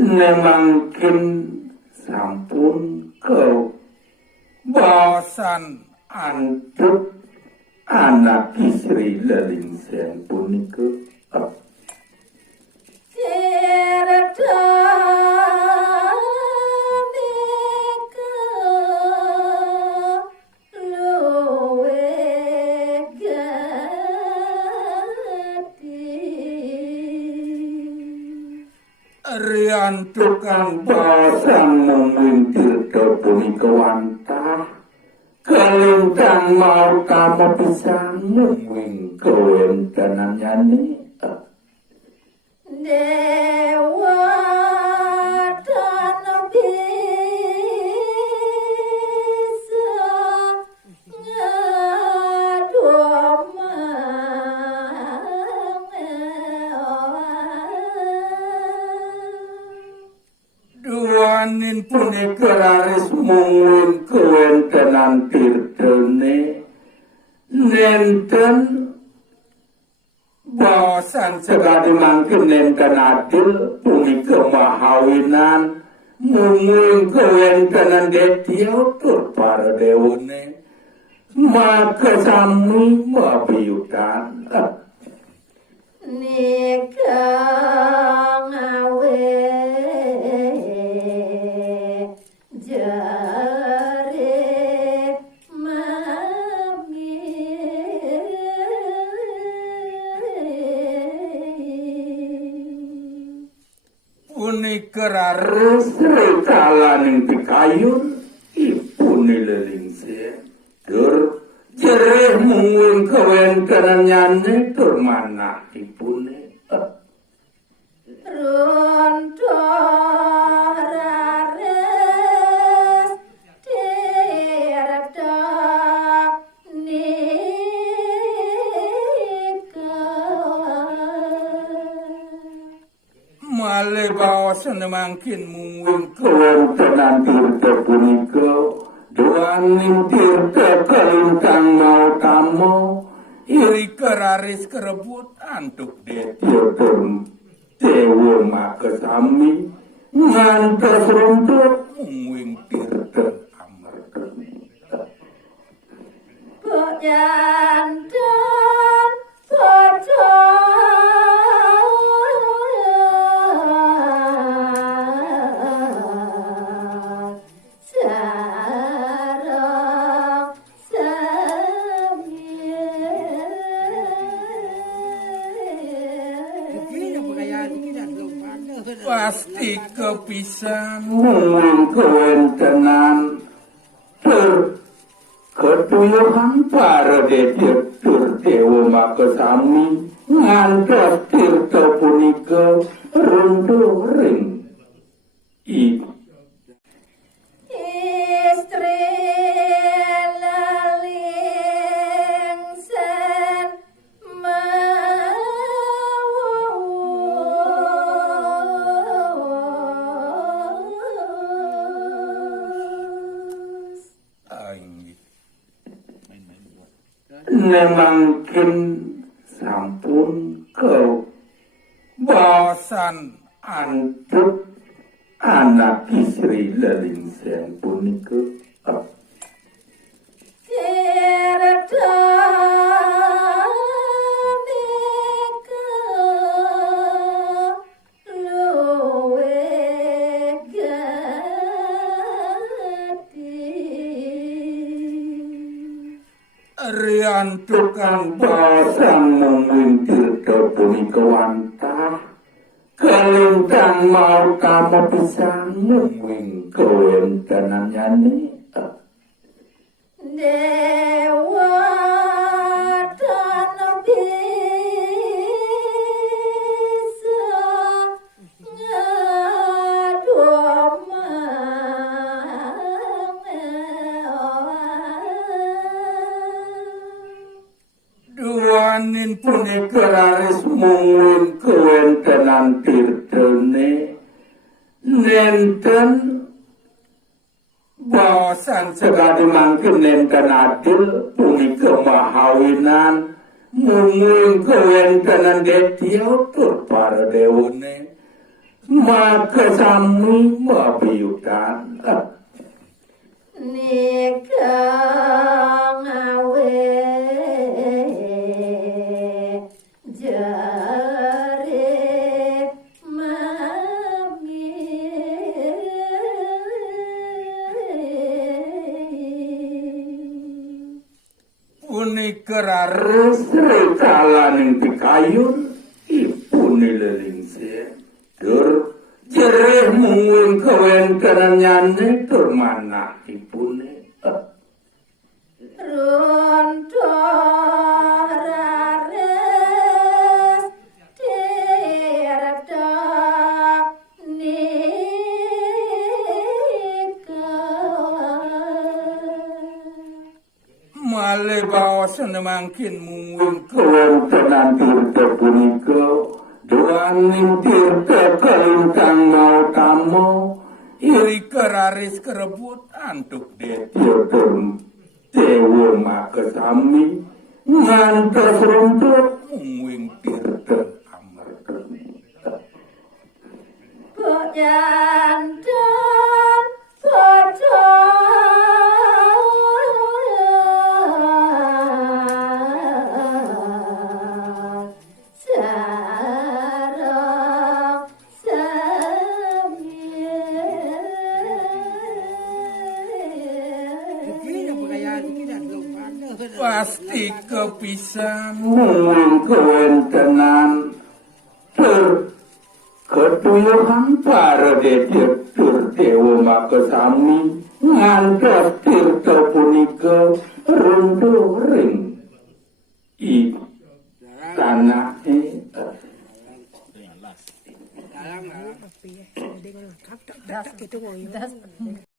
Nemangkin sampun kau bosan antut anak istri lelingsen punika. Rian tukang basang mengintir ke punika wantah kelintang mau kamu bisa mungwing kewentenan nyani Dewa dan bisa duanin punika laris mungwing kewentenan tirtene nenten bosan sekali mangkin nenten adil punika mahawinan mungwing kewentenan detiau tur para dewone maka sami mabiyutan nikah ngawe punika rikalaning pikayun ipune lelingse tur jerih mungwing kewentenan nyane tur manah ipune runtuh rares tirta malih bawasan mangkin mungwing kewentenan tirta punika doaning tirta kelintang mau tamu iri keraris kerebut antuk detio tur dewa maka sami ngantos runtuh mungwing tirta amartani pejantan pocong pasti kepisan mungwing kewentenan tur ketuyuhan para detektur dewa maka sami ngantos tirta punika runtuh ring istri lelingsen nemangkin sampun kau bosan antut anak istri lelingsen punika rian tukang basang mengintir ke punika wantah kelintang mau kamu bisa mungwing kewentenan nyani dewa dan bisa duanin punika laris mungwing kewentenan tirtene nenten bosan sekali mangkin nenten adil punika mahawinan mungwing kewentenan detiau tur para dewone maka sami mabiyudan nika ngawe jare mami punika rares rekalaning pikayun ipune lelingsir dur jereh mungwing kewentanan nyane dur mana ipune runto rares tirta nika male bawasan mangkin mungwing kewentanan tirta punika doaning tirta kalintang mau tamo iri keraris kerebut antuk detiotum dewa makasami ngantos runtuk mungwing tirta amarten penyandan pocong sarang pasti kepisan mungwing kewentanan tur ketuyuhan para detektur dewa makasami ngantos tirta punika runtuh ring i tanahe Dalam lah.